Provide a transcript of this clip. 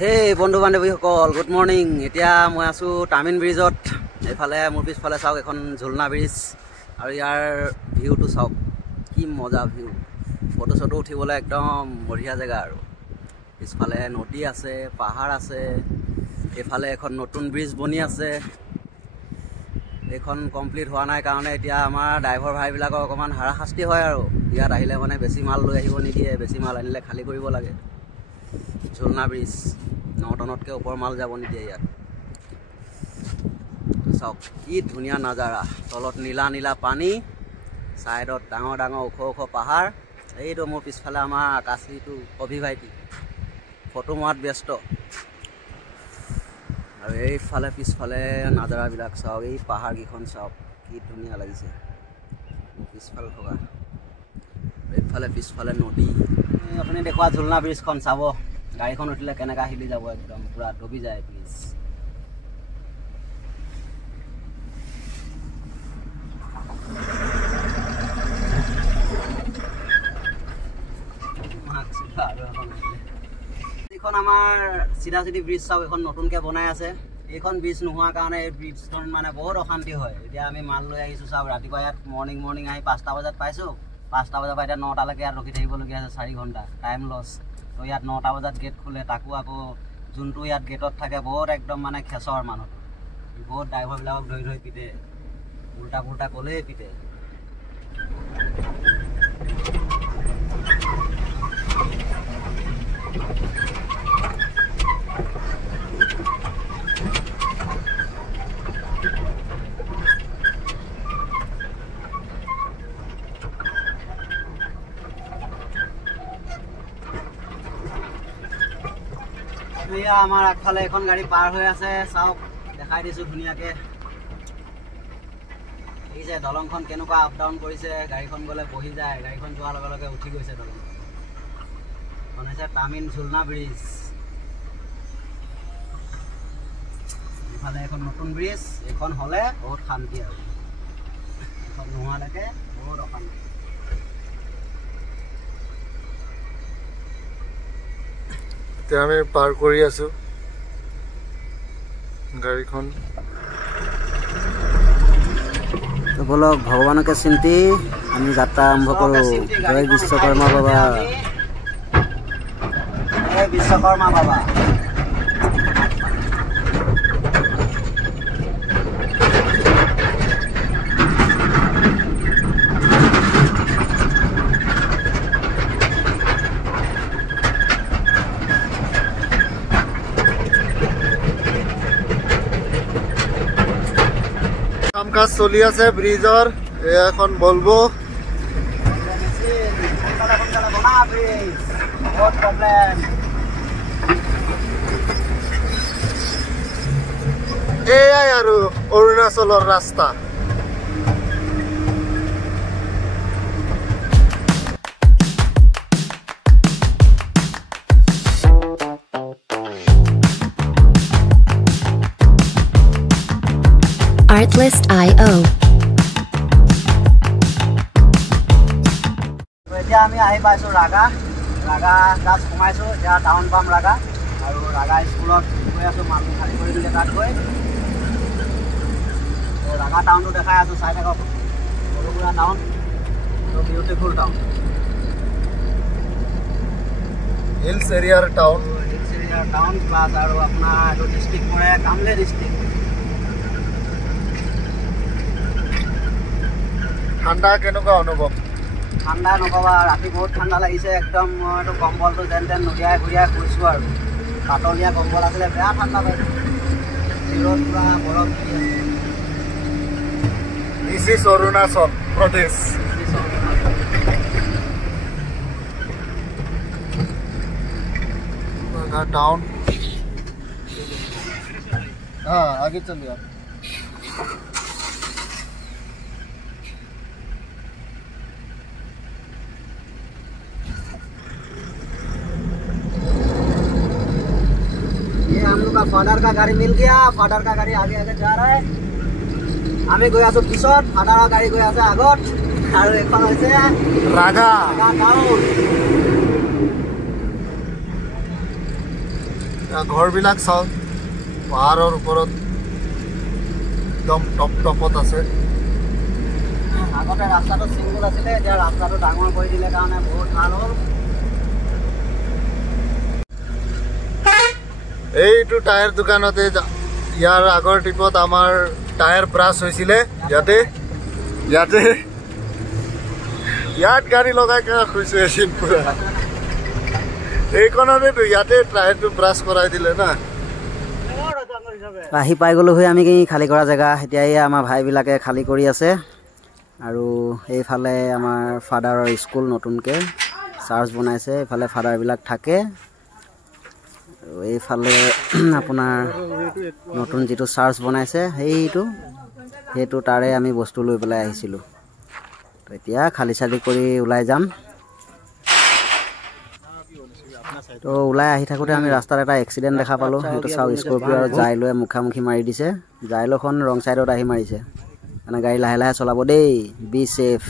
হে বন্ধু বান্ধৱীসকল good morning. এতিয়া মই আছোঁ টামিন ব্ৰিজত। এইফালে মোৰ পিছফালে চাওক এখন ঝুলনা ব্ৰিজ আৰু ইয়াৰ ভিউটো চাওক, কি মজা ভিউ। ফটো চটো উঠিবলৈ একদম বঢ়িয়া জেগা আৰু পিছফালে নদী আছে, পাহাৰ আছে। এইফালে এখন নতুন ব্ৰিজ বনি আছে। এইখন কমপ্লিট হোৱা নাই কাৰণে এতিয়া আমাৰ ড্ৰাইভাৰ ভাইবিলাকৰ অকণমান হাৰাশাস্তি হয় আৰু ইয়াত আহিলে মানে বেছি মাল লৈ আহিব নিদিয়ে, বেছি মাল আনিলে খালী কৰিব লাগে। ঝুলনা ব্ৰিজ 9 টনতকৈ ওপৰ মাল যাব নিদিয়ে ইয়াত। চাওক কি ধুনীয়া নাজাৰা, তলত নীলা নীলা পানী, ছাইডত ডাঙৰ ডাঙৰ ওখ ওখ পাহাৰ। এইটো মোৰ পিছফালে আমাৰ আকাশীটো অভিভাইটি ফটো মৰাত ব্যস্ত। আৰু এইফালে পিছফালে নাজাৰাবিলাক চাওক, এই পাহাৰকেইখন চাওক কি ধুনীয়া লাগিছে পিছফালে থকা। এইফালে পিছফালে নদী। আপুনি দেখুওৱা ঝুলনা ব্ৰিজখন চাব, গাড়ীখন উঠিলে কেনেকৈ হিলি যাব, একদম পূৰা ডুবি যায় ব্ৰিজ। এইখন আমাৰ চিধা চিধি ব্ৰিজ চাওক, এইখন নতুনকৈ বনাই আছে। এইখন ব্ৰিজ নোহোৱাৰ কাৰণে এই ব্ৰিজখন মানে বহুত অশান্তি হয়। এতিয়া আমি মাল লৈ আহিছোঁ চাওক, ৰাতিপুৱা ইয়াত মৰ্ণিং আহি 5টা বজাত পাইছোঁ। 5টা বজাৰ পৰা এতিয়া 9টালৈকে ইয়াত ৰখি থাকিবলগীয়া আছে, 4 ঘণ্টা টাইম লছ। তো ইয়াত 9টা বজাত গেট খোলে, তাকো আকৌ যোনটো ইয়াত গেটত থাকে বহুত একদম মানে খেচৰ মানুহটো, বহুত ড্ৰাইভাৰবিলাকক ধৰি ধৰি পিটে, উল্টা পুল্টা ক'লেই পিটে। এয়া আমাৰ আগফালে এখন গাড়ী পাৰ হৈ আছে, চাওক দেখাই দিছোঁ ধুনীয়াকৈ। এই যে দলংখন কেনেকুৱা আপ ডাউন কৰিছে, গাড়ীখন গ'লে বহি যায়, গাড়ীখন যোৱাৰ লগে লগে উঠি গৈছে দলং। এখন হৈছে টামিন ঝুলনা ব্ৰিজ। ইফালে এখন নতুন ব্ৰিজ, এইখন হ'লে বহুত শান্তি আৰু এইখন নোহোৱালৈকে বহুত অশান্তি। এতিয়া আমি পাৰ কৰি আছোঁ গাড়ীখন। বলক ভগৱানকে চিন্তি আমি যাত্ৰা আৰম্ভ কৰোঁ। জয় বিশ্বকৰ্মা বাবা, জয় বিশ্বকৰ্মা বাবা। কাম কাজ চলি আছে ব্ৰিজৰ। এয়া এখন বলবো। এয়াই আৰু অৰুণাচলৰ ৰাস্তা। Artlist.io এতিয়া আমি আহি পাইছোঁ ৰাগা জাষ্ট সোমাইছোঁ। এতিয়া টাউন পাম ৰাগা, আৰু ৰাগা স্কুলত গৈ আছোঁ, মালটো খালী কৰি দিলে তাত গৈ ৰাগা টাউনটো দেখাই আছোঁ। চাই থাকক, সৰু সুৰা টাউন, বিউটিফুল টাউন, হিলছ এৰিয়াৰ টাউন। হিলছ এৰিয়াৰ টাউন প্লাছ আৰু আপোনাৰ এইটো ডিষ্ট্ৰিক্ট পৰে কামলে ডিষ্ট্ৰিক্ট। ঠাণ্ডা কেনেকুৱা অনুভৱ? ঠাণ্ডা নক'বা, ৰাতি বহুত ঠাণ্ডা লাগিছে একদম। মইতো কম্বলটো যেন তেন নুৰিয়াই ঘূৰিয়াই শুইছোঁ আৰু পাতলীয়া কম্বল আছিলে, বেয়া ঠাণ্ডা পাইছোঁ। চিৰত পূৰা বৰফ দি আছে। This is Arunachal Pradesh. Town. हाँ आगे चलिए आप। ये हम लोग का फादर का गाड़ी मिल गया। फादर का गाड़ी आगे आगे जा रहा है। हमें गई आसो पिছত, फादर का गाड़ी गई आसे आगत। और এখন হইছে রাগা টাউন। ঘৰবিলাক চাওক পাহাৰৰ ওপৰত একদম টপত আছে। আগতে ৰাস্তাটো চিংগুল আছিলে, এতিয়া ৰাস্তাটো ডাঙৰ কৰি দিলে কাৰণে বহুত ভাল হ'ল। এইটো টায়াৰ দোকানতে ইয়াৰ আগৰ ট্ৰিপত আমাৰ টায়াৰ ব্ৰাছ হৈছিলে। ইয়াত গাড়ী লগাই খুচি আছিল পুৰা। এইখনতেতো ইয়াতে টায়াৰটো ব্ৰাছ কৰাই দিলে না। আহি পাই গ'লোহি আমি খালী কৰা জেগা। এতিয়া এয়া আমাৰ ভাইবিলাকে খালী কৰি আছে। আৰু এইফালে আমাৰ ফাদাৰৰ স্কুল নতুনকৈ চাৰ্চ বনাইছে। এইফালে ফাদাৰবিলাক থাকে। আৰু এইফালে আপোনাৰ নতুন যিটো চাৰ্চ বনাইছে সেইটো তাৰে আমি বস্তু লৈ পেলাই আহিছিলোঁ। তো এতিয়া খালী চালি কৰি ওলাই যাম। তো ওলাই আহি থাকোঁতে আমি ৰাস্তাত এটা এক্সিডেণ্ট দেখা পালোঁ। সেইটো চাওক, স্কৰ্পিঅ' আৰু জাইলৈ মুখামুখি মাৰি দিছে। জাইলৈখন ৰং ছাইডত আহি মাৰিছে। মানে গাড়ী লাহে লাহে চলাব দেই, বি ছেফ।